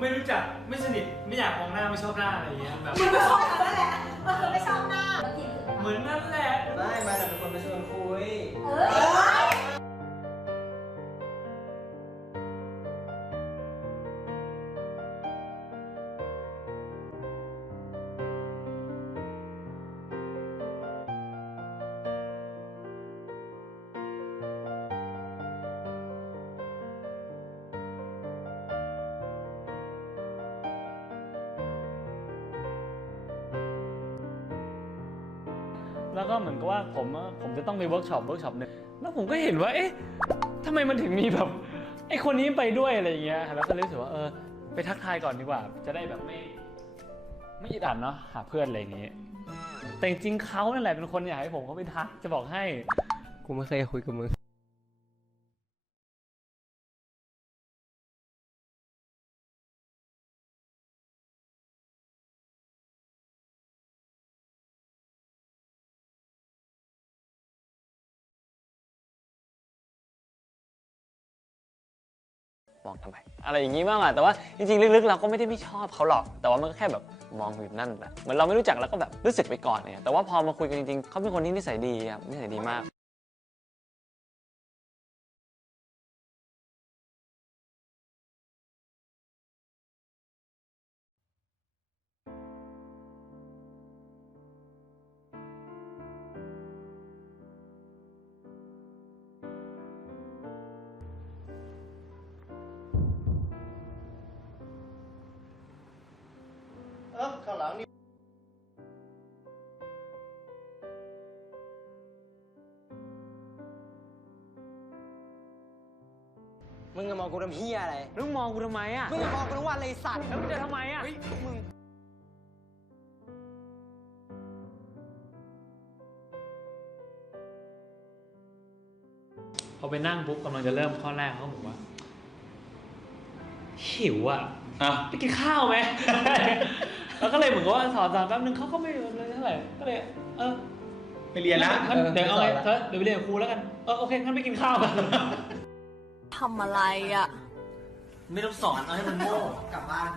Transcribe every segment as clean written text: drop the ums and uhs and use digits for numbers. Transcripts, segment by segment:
ไม่รู้จักไม่สนิทไม่อยากมองหน้าไม่ชอบหน้าอะไรอย่างเงี้ยแบบมันไม่ชอบนั่นแหละมันคือไม่ชอบหน้าเหมือนนั่นแหละไม่มาแต่เป็นคนมาชวนคุยแล้วก็เหมือนกับว่าผมจะต้องไปเวิร์กช็อปหนึ่งแล้วผมก็เห็นว่าเอ๊ะทำไมมันถึงมีแบบไอ้คนนี้ไปด้วยอะไรอย่างเงี้ยแล้วก็เลยรู้สึกว่าไปทักทายก่อนดีกว่าจะได้แบบไม่อึดอัดเนาะหาเพื่อนอะไรอย่างงี้แต่จริงๆเขานั่นแหละเป็นคนอยากให้ผมเขาไปทักจะบอกให้กูไม่เคยคุยกับมึงมองทำไมอะไรอย่างงี้บ้างอะแต่ว่าจริงๆลึกๆเราก็ไม่ได้ไม่ชอบเขาหรอกแต่ว่ามันก็แค่แบบมองอยู่นั่นแหละเหมือนเราไม่รู้จักแล้วก็แบบรู้สึกไปก่อนเนี่ยแต่ว่าพอมาคุยกันจริงๆเขาเป็นคนที่นิสัยดีครับนิสัยดีมากข้างหลังนี่มึงจะมองกูทำเฮียอะไรมึงมองกูทำไมอ่ะมึงจะมองกูทำว่าอะไรสัตว์แล้วมึงจะทำไมอ่ะมึงพอไปนั่งปุ๊บกำลังจะเริ่มข้อแรกเขาบอกว่าหิวอ่ะไปกินข้าวไหม แล้วก็เลยเหมือนกับว่าสอนแป๊บนึงเขาก็ไม่เลยเท่าไหร่ก็เลยไปเรียนนะเดี๋ยวเอาไงเดี๋ยวไปเรียนกับครูแล้วกันโอเคงั้นไปกินข้าวกัน ทำอะไรอ่ะไม่ต้องสอนเอาให้มันโง่กลับบ้าน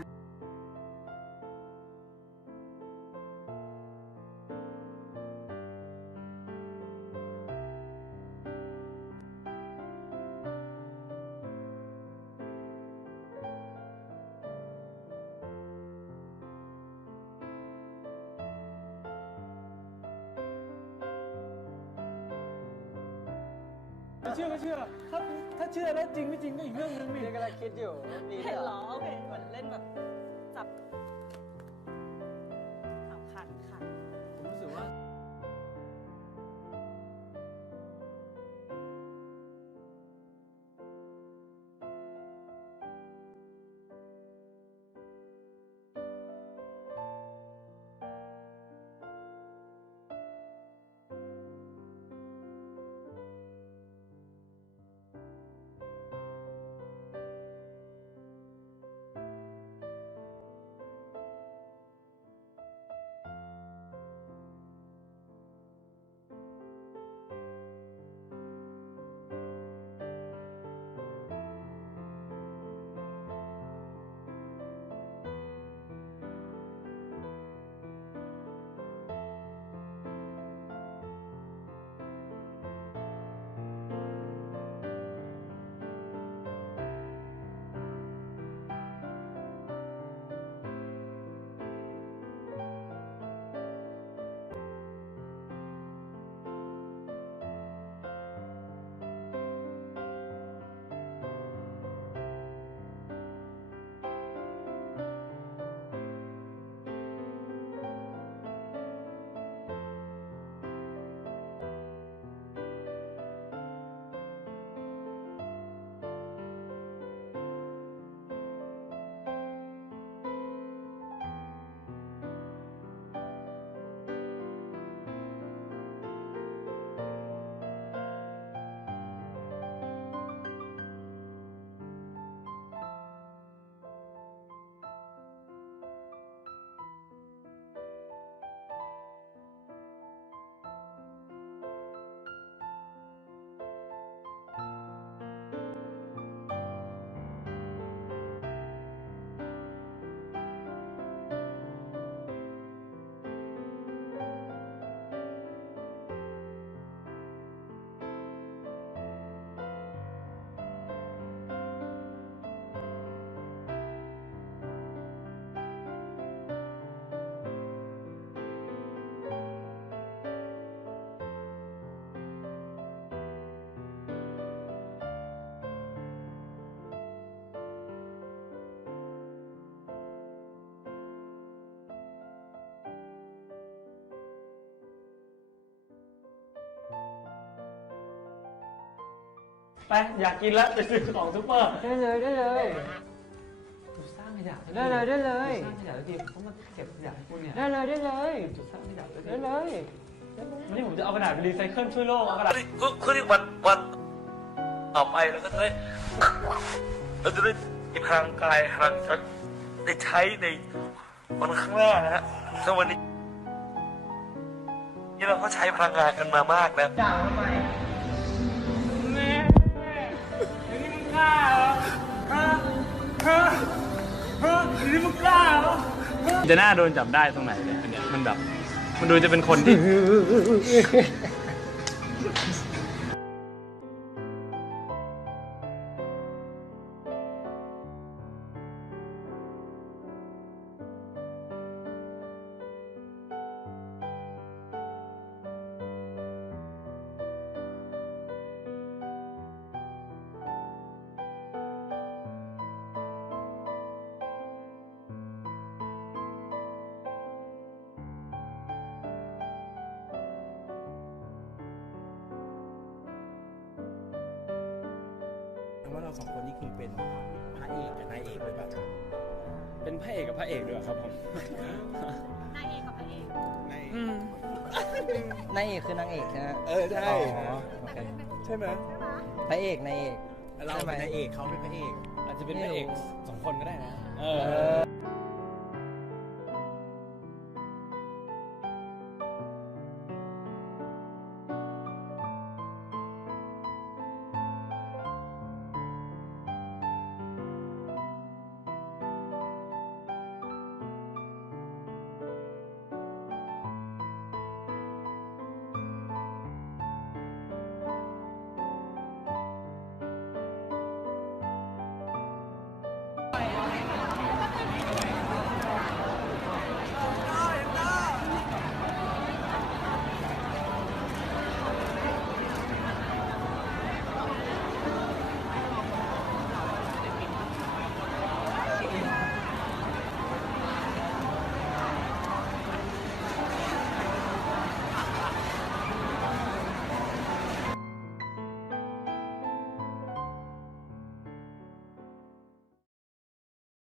เชื่อไม่เชื่อถ้าเชื่อแล้วจริงไม่จริงก็อีกเรื่องนึงนี่นี่กำลังคิดอยู่มี เห็น เห เห ร ร อ อเห็นเหมือนเล่นแบบจับข่าวขันค่ะ ผมรู้สึกว่า ไปอยากกินแล้วไปซื้อของซุปเปอร์ ได้เลยได้เลย จุดสร้างขยะ ได้เลยได้เลย จุดสร้างขยะทีเขามาเก็บขยะให้คุณเนี่ย ได้เลยได้เลย จุดสร้างขยะที ได้เลย วันนี้ผมจะเอากระดาษไปรีไซเคิลช่วยโลกเอากระดาษ คือที่วันต่อไปเราก็จะได้เราจะได้มีพลังกายพลังใจได้ใช้ในวันข้างหน้านะฮะซึ่งวันนี้เราก็ใช้พลังงานกันมามากแล้ว ด่าทำไม แม่อันนี้มึงกล้าเหรออันนี้มึงกล้าเหรอจะน่าโดนจับได้ตรงไหนเนี่ยอันเนี้ยมันแบบมันดูจะเป็นคนที่ ว่าเราสองคนนี่คือเป็นพระเอกกับนายเอกเลยแบบ เป็นพระเอกกับพระเอกด้วยครับผม นายเอกกับพระเอก นายเอกคือนางเอกใช่ไหม ใช่ อ๋อโอเค ใช่ไหม พระเอกนายเอก เราเป็นนายเอกเขาเป็นพระเอก อาจจะเป็นพระเอกสองคนก็ได้นะ เออ